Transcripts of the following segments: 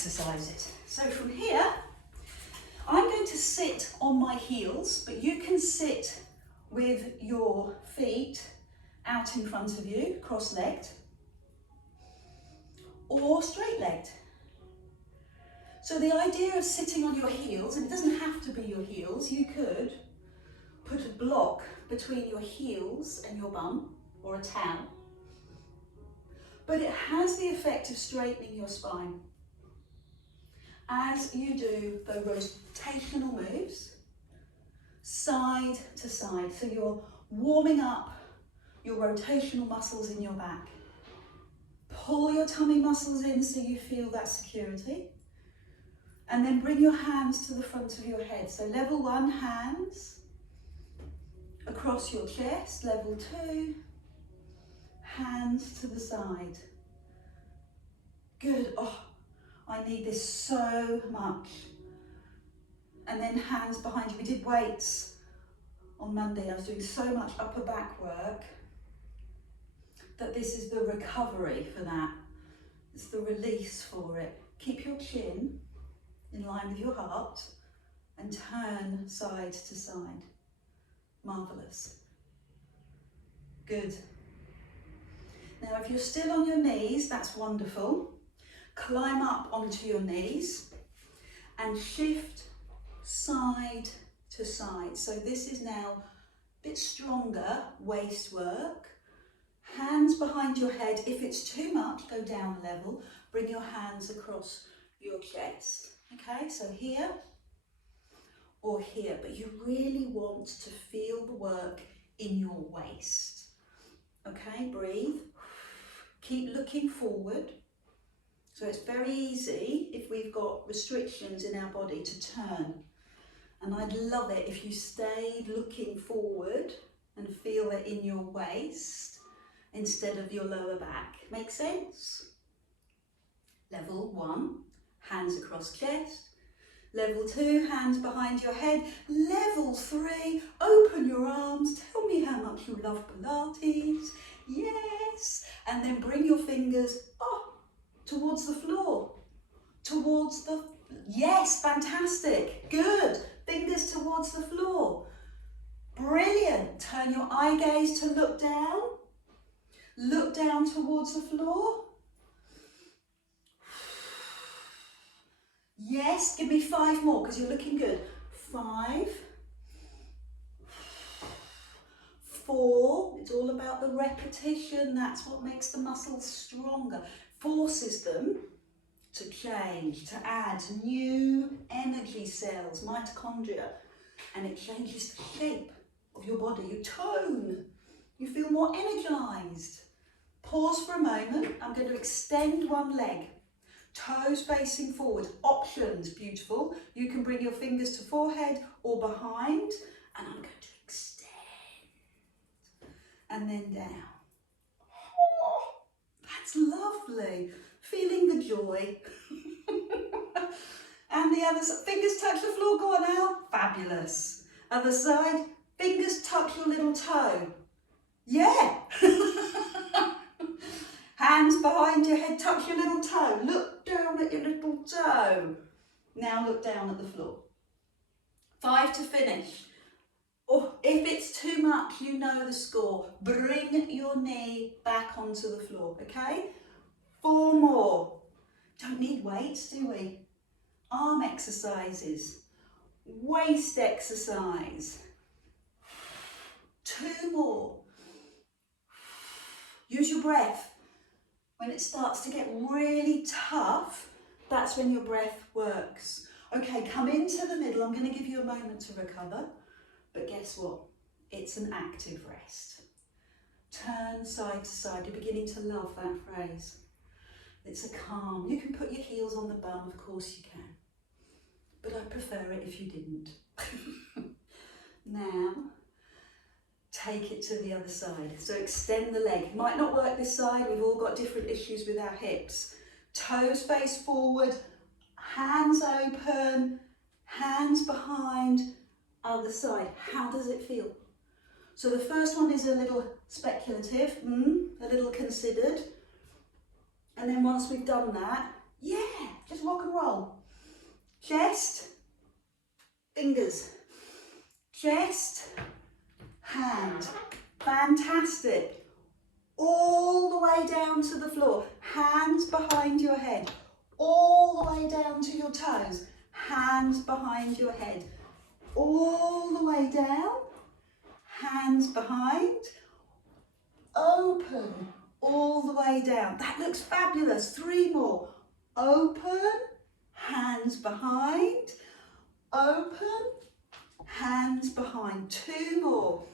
exercises. So from here, I'm going to sit on my heels, but you can sit with your feet out in front of you, cross-legged, or straight-legged. So the idea of sitting on your heels, and it doesn't have to be your heels, you could put a block between your heels and your bum, or a towel, but it has the effect of straightening your spine as you do the rotational moves, side to side. So you're warming up your rotational muscles in your back. Pull your tummy muscles in so you feel that security. And then bring your hands to the front of your head. So level 1, hands across your chest. Level 2, hands to the side. Good. Oh, I need this so much. And then hands behind you. We did weights on Monday. I was doing so much upper back work that this is the recovery for that. It's the release for it. Keep your chin in line with your heart and turn side to side. Marvellous. Good. Now if you're still on your knees, that's wonderful. Climb up onto your knees and shift side to side. So this is now a bit stronger waist work. Hands behind your head. If it's too much, go down a level. Bring your hands across your chest. Okay, so here or here, but you really want to feel the work in your waist. Okay, breathe. Keep looking forward. So it's very easy if we've got restrictions in our body to turn. And I'd love it if you stayed looking forward and feel it in your waist instead of your lower back. Make sense? Level 1, hands across chest. Level 2, hands behind your head. Level 3, open your arms. Tell me how much you love Pilates. Yes. And then bring your fingers towards the floor. Towards the, yes, fantastic. Good. Fingers towards the floor. Brilliant. Turn your eye gaze to look down. Look down towards the floor. Yes, give me 5 more because you're looking good. 5, 4, it's all about the repetition. That's what makes the muscles stronger. Forces them to change, to add new energy cells, mitochondria, and it changes the shape of your body, your tone. You feel more energized. Pause for a moment. I'm going to extend one leg. Toes facing forward. Options, beautiful. You can bring your fingers to forehead or behind. And I'm going to extend. And then down. Oh, that's lovely. Feeling the joy. And the other side. Fingers touch the floor. Go on now. Fabulous. Other side. Fingers touch your little toe. Yeah. Hands behind your head, touch your little toe. Look down at your little toe. Now look down at the floor. 5 to finish. Oh, if it's too much, you know the score. Bring your knee back onto the floor, okay? 4 more. Don't need weights, do we? Arm exercises. Waist exercise. 2 more. Use your breath. When it starts to get really tough, that's when your breath works. Okay, come into the middle. I'm going to give you a moment to recover. But guess what? It's an active rest. Turn side to side. You're beginning to love that phrase. It's a calm. You can put your heels on the bum, of course you can. But I prefer it if you didn't. Now, take it to the other side. So extend the leg. Might not work this side. We've all got different issues with our hips. Toes face forward, hands open, hands behind, other side. How does it feel? So the first one is a little speculative, a little considered. And then once we've done that, yeah, just rock and roll. chest, fingers, chest, hand. Fantastic. All the way down to the floor, hands behind your head, all the way down to your toes, hands behind your head, all the way down, hands behind, open, all the way down. That looks fabulous. 3 more. Open, hands behind, open, hands behind. 2 more.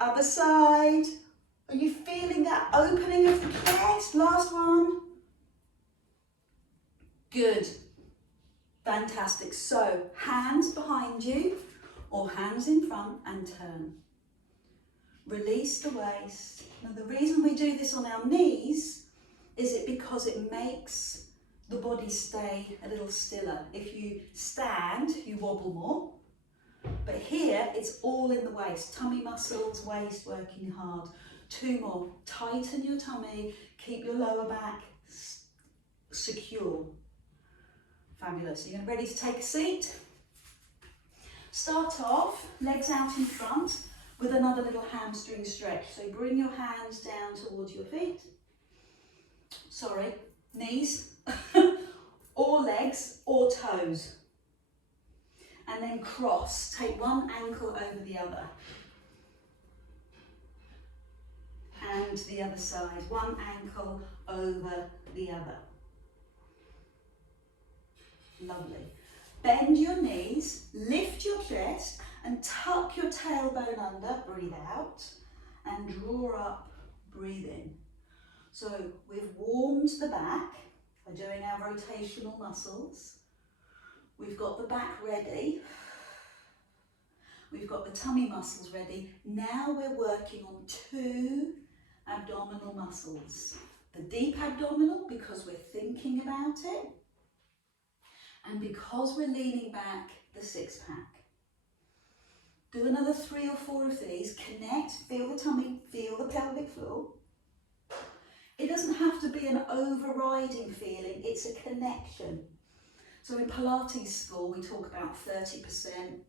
Other side. Are you feeling that opening of the chest? Last one. Good. Fantastic. So, hands behind you or hands in front and turn. Release the waist. Now, the reason we do this on our knees is because it makes the body stay a little stiller. If you stand, you wobble more. But here, it's all in the waist. Tummy muscles, waist working hard. 2 more. Tighten your tummy. Keep your lower back secure. Fabulous. You're ready to take a seat? Start off, legs out in front with another little hamstring stretch. So bring your hands down towards your feet. Sorry, knees. Or legs or toes. And then cross. Take one ankle over the other. And the other side. One ankle over the other. Lovely. Bend your knees, lift your chest and tuck your tailbone under. Breathe out and draw up, breathe in. So we've warmed the back by doing our rotational muscles. We've got the back ready. We've got the tummy muscles ready. Now we're working on 2 abdominal muscles. The deep abdominal, because we're thinking about it, and because we're leaning back, the 6-pack. Do another 3 or 4 of these. Connect, feel the tummy, feel the pelvic floor. It doesn't have to be an overriding feeling, it's a connection. So in Pilates school, we talk about 30%.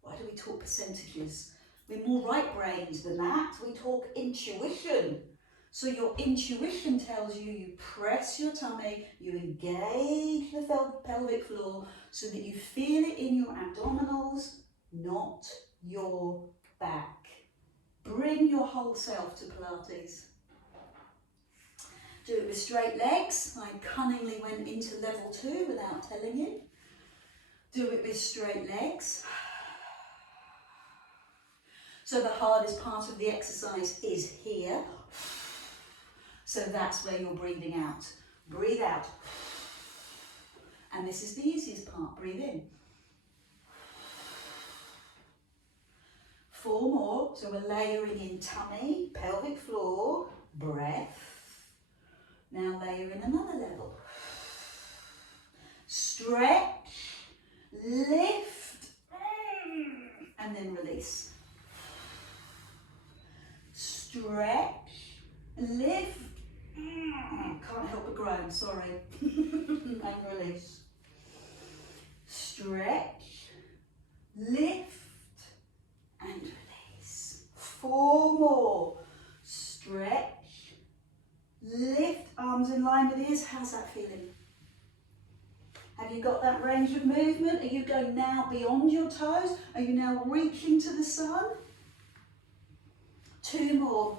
Why do we talk percentages? We're more right brains than that. We talk intuition. So your intuition tells you, you press your tummy, you engage the pelvic floor so that you feel it in your abdominals, not your back. Bring your whole self to Pilates. Do it with straight legs. I cunningly went into level 2 without telling you. Do it with straight legs. So the hardest part of the exercise is here. So that's where you're breathing out. Breathe out. And this is the easiest part. Breathe in. 4 more. So we're layering in tummy, pelvic floor, breath. Now layer in another level. Stretch, lift, and then release. Stretch, lift, can't help but groan, sorry, and release. Stretch, lift, and release. 4 more. Stretch, lift, arms in line with ears. How's that feeling? Have you got that range of movement? Are you going now beyond your toes? Are you now reaching to the sun? 2 more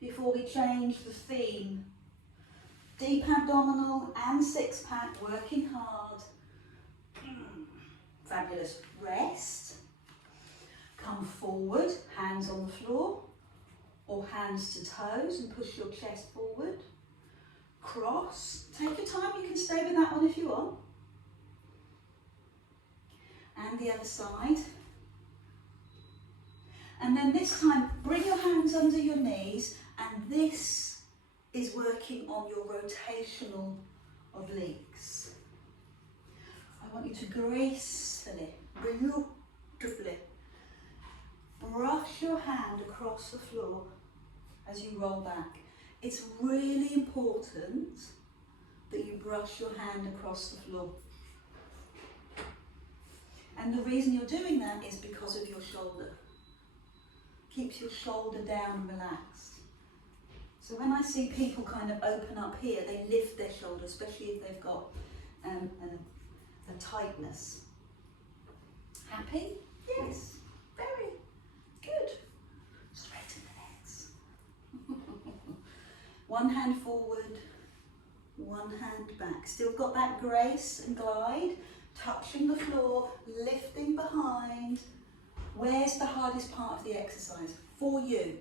before we change the theme. Deep abdominal and 6-pack, working hard. Fabulous. Rest. Come forward, hands on the floor, or hands to toes and push your chest forward. Cross. Take your time, you can stay with that one if you want. And the other side. And then this time, bring your hands under your knees, and this is working on your rotational obliques. I want you to gracefully, beautifully, brush your hand across the floor as you roll back. It's really important that you brush your hand across the floor. And the reason you're doing that is because of your shoulder. Keeps your shoulder down and relaxed. So when I see people kind of open up here, they lift their shoulder, especially if they've got a tightness. Happy? Yes. Very good. Straighten the legs. One hand forward, one hand back. Still got that grace and glide, touching the floor, lifting behind. Where's the hardest part of the exercise? For you.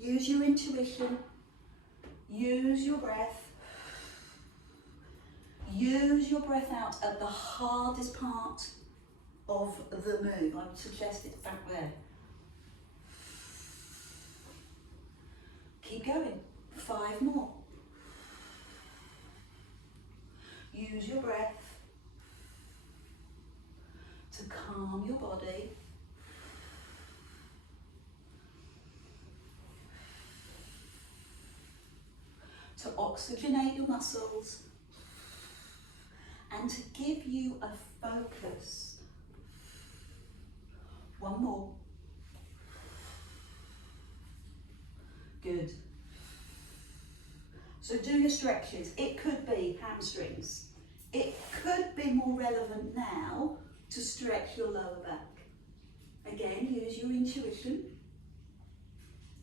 Use your intuition, use your breath. Use your breath out at the hardest part of the move. I would suggest it's back there. Keep going. 5 more. Use your breath to calm your body. To oxygenate your muscles and to give you a focus. 1 more. Good. So do your stretches. It could be hamstrings. It could be more relevant now to stretch your lower back. Again, use your intuition.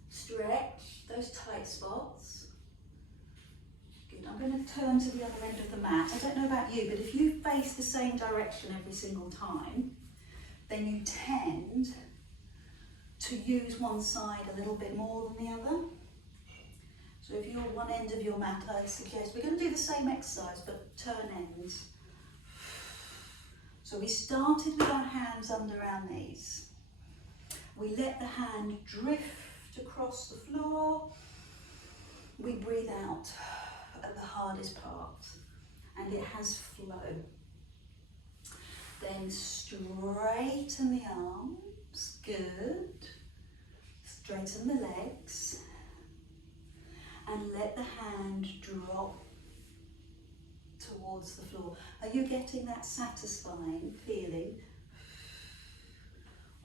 Stretch those tight spots. Good. I'm going to turn to the other end of the mat. I don't know about you, but if you face the same direction every single time, then you tend to use one side a little bit more than the other. So if you're one end of your mat, I suggest we're going to do the same exercise, but turn ends. So we started with our hands under our knees. We let the hand drift across the floor. We breathe out at the hardest part, and it has flow. Then straighten the arms, good. Straighten the legs, and let the hand drop towards the floor. Are you getting that satisfying feeling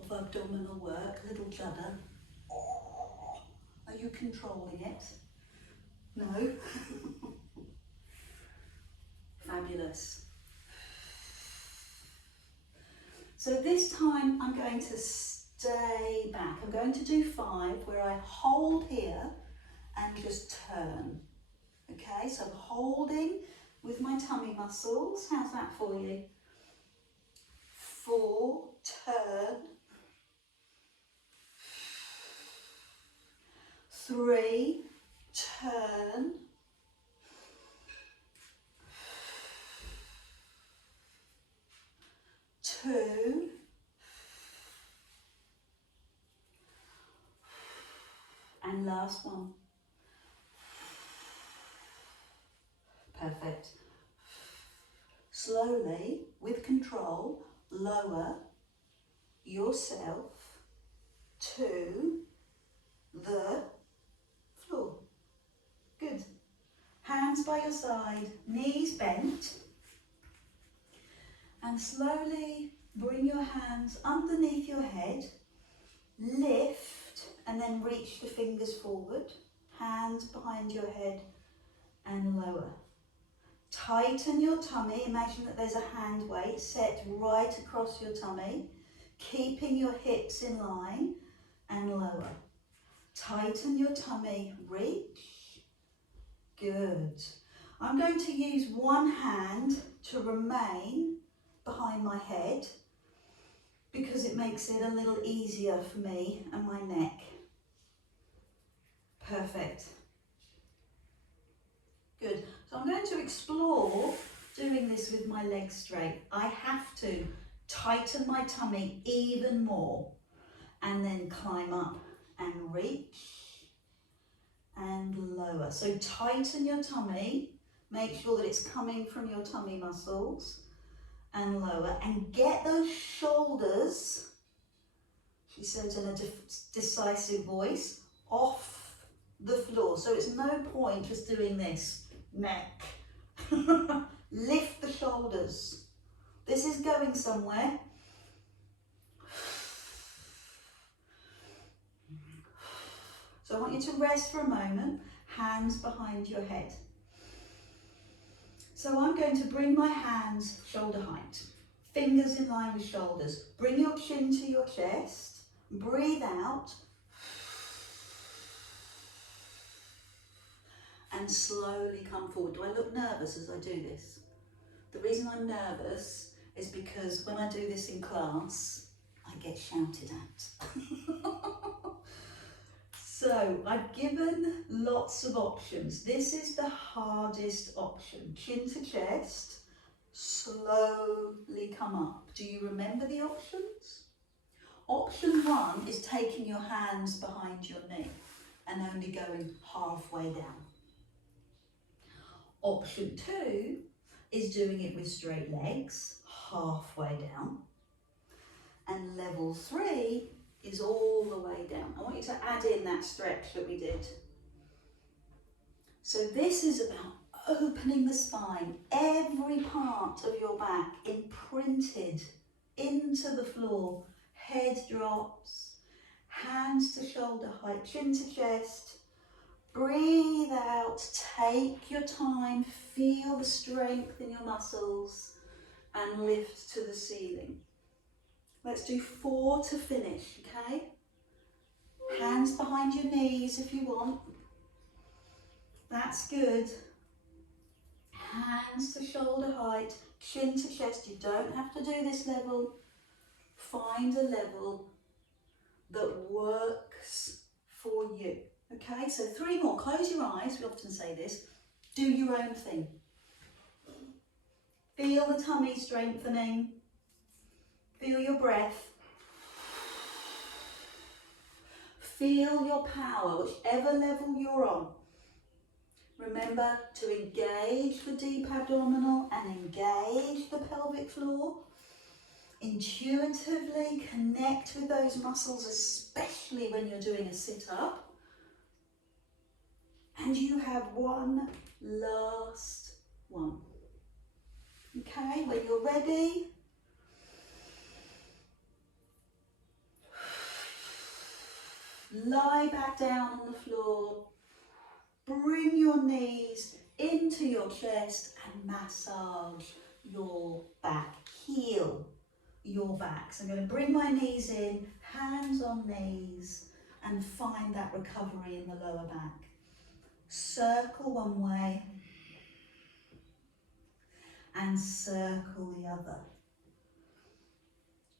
of abdominal work, little judder? Are you controlling it? No? Fabulous. So this time I'm going to stay back. I'm going to do 5 where I hold here and just turn. Okay, so I'm holding with my tummy muscles. How's that for you? 4, turn. 3, turn. 2, and last one. Perfect. Slowly, with control, lower yourself to the floor. Good. Hands by your side, knees bent. And slowly bring your hands underneath your head, lift, and then reach the fingers forward, hands behind your head and lower. Tighten your tummy, imagine that there's a hand weight set right across your tummy, keeping your hips in line and lower. Tighten your tummy, reach, good. I'm going to use one hand to remain behind my head because it makes it a little easier for me and my neck. Perfect. Good. So I'm going to explore doing this with my legs straight. I have to tighten my tummy even more and then climb up and reach and lower. So tighten your tummy, make sure that it's coming from your tummy muscles and lower, and get those shoulders, she says in a decisive voice, off the floor. So it's no point just doing this, neck, Lift the shoulders. This is going somewhere. So I want you to rest for a moment, hands behind your head. So I'm going to bring my hands shoulder height, fingers in line with shoulders. Bring your chin to your chest, breathe out, and slowly come forward. Do I look nervous as I do this? The reason I'm nervous is because when I do this in class, I get shouted at. So I've given lots of options. This is the hardest option. Chin to chest, slowly come up. Do you remember the options? Option 1 is taking your hands behind your knee and only going halfway down. Option 2 is doing it with straight legs, halfway down. And level 3 is all the way down. I want you to add in that stretch that we did. So this is about opening the spine, every part of your back imprinted into the floor. Head drops, hands to shoulder height, chin to chest. Breathe out, take your time, feel the strength in your muscles and lift to the ceiling. Let's do 4 to finish, okay? Hands behind your knees if you want. That's good. Hands to shoulder height, chin to chest. You don't have to do this level. Find a level that works for you. Okay, so 3 more. Close your eyes. We often say this. Do your own thing. Feel the tummy strengthening. Feel your breath. Feel your power, whichever level you're on. Remember to engage the deep abdominal and engage the pelvic floor. Intuitively connect with those muscles, especially when you're doing a sit-up. And you have one last one. Okay, when you're ready, lie back down on the floor. Bring your knees into your chest and massage your back. Heel your back. So I'm going to bring my knees in, hands on knees, and find that recovery in the lower back. Circle one way and circle the other.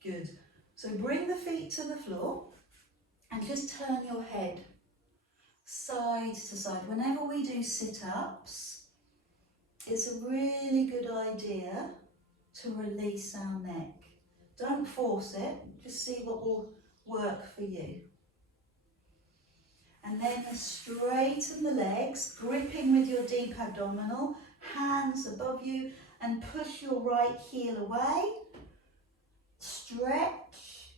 Good. So bring the feet to the floor and just turn your head side to side. Whenever we do sit-ups, it's a really good idea to release our neck. Don't force it, just see what will work for you. And then straighten the legs, gripping with your deep abdominal, hands above you, and push your right heel away. Stretch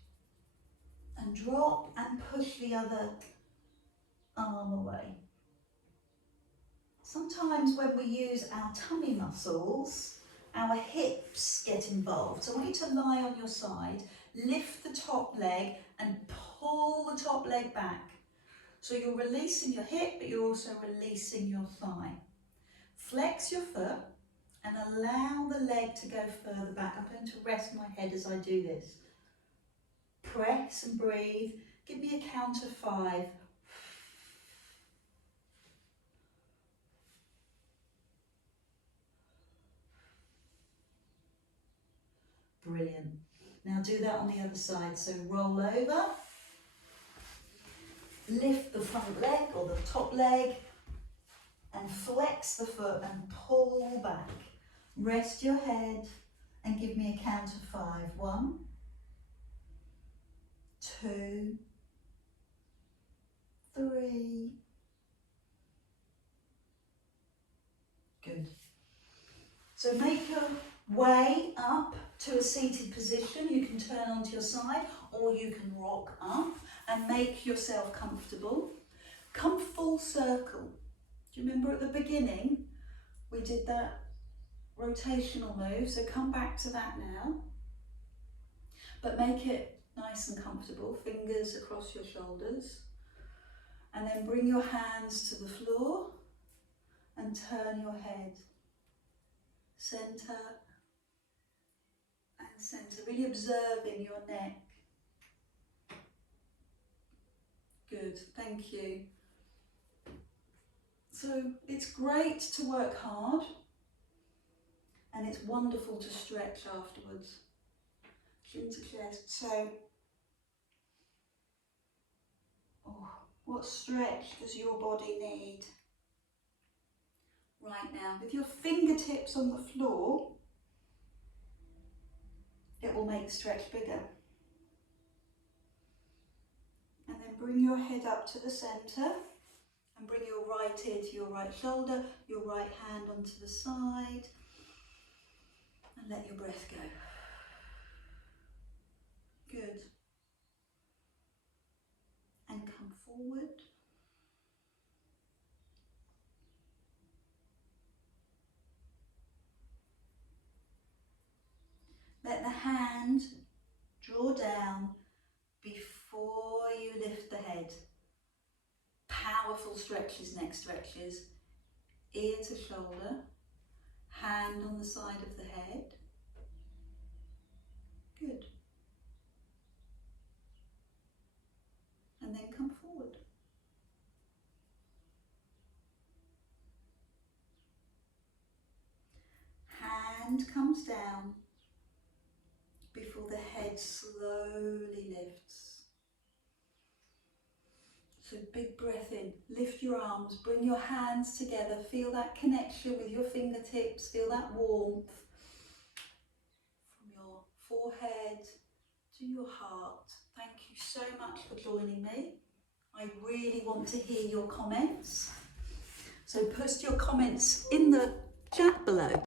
and drop and push the other arm away. Sometimes when we use our tummy muscles, our hips get involved. So I want you to lie on your side, lift the top leg and pull the top leg back. So you're releasing your hip, but you're also releasing your thigh. Flex your foot and allow the leg to go further back. I'm going to rest my head as I do this. Press and breathe. Give me a count of 5. Brilliant. Now do that on the other side. So roll over. Lift the front leg or the top leg and flex the foot and pull back. Rest your head and give me a count of 5. 1, 2, 3. Good. So make your way up to a seated position. You can turn onto your side or you can rock up and make yourself comfortable. Come full circle. Do you remember at the beginning we did that rotational move, so come back to that now, but make it nice and comfortable, fingers across your shoulders, and then bring your hands to the floor and turn your head, centre and centre, really observing your neck. Good, thank you. So it's great to work hard, and it's wonderful to stretch afterwards. Chin to chest. So, what stretch does your body need right now? With your fingertips on the floor, it will make the stretch bigger. And then bring your head up to the centre and bring your right ear to your right shoulder, your right hand onto the side, and let your breath go. Good. And come forward. Let the hand draw down before you lift the head. Powerful stretches, neck stretches. Ear to shoulder, hand on the side of the head. Good. And then come forward. Hand comes down before the head slowly lifts. So big breath in, lift your arms, bring your hands together, feel that connection with your fingertips, feel that warmth from your forehead to your heart. Thank you so much for joining me. I really want to hear your comments. So post your comments in the chat below.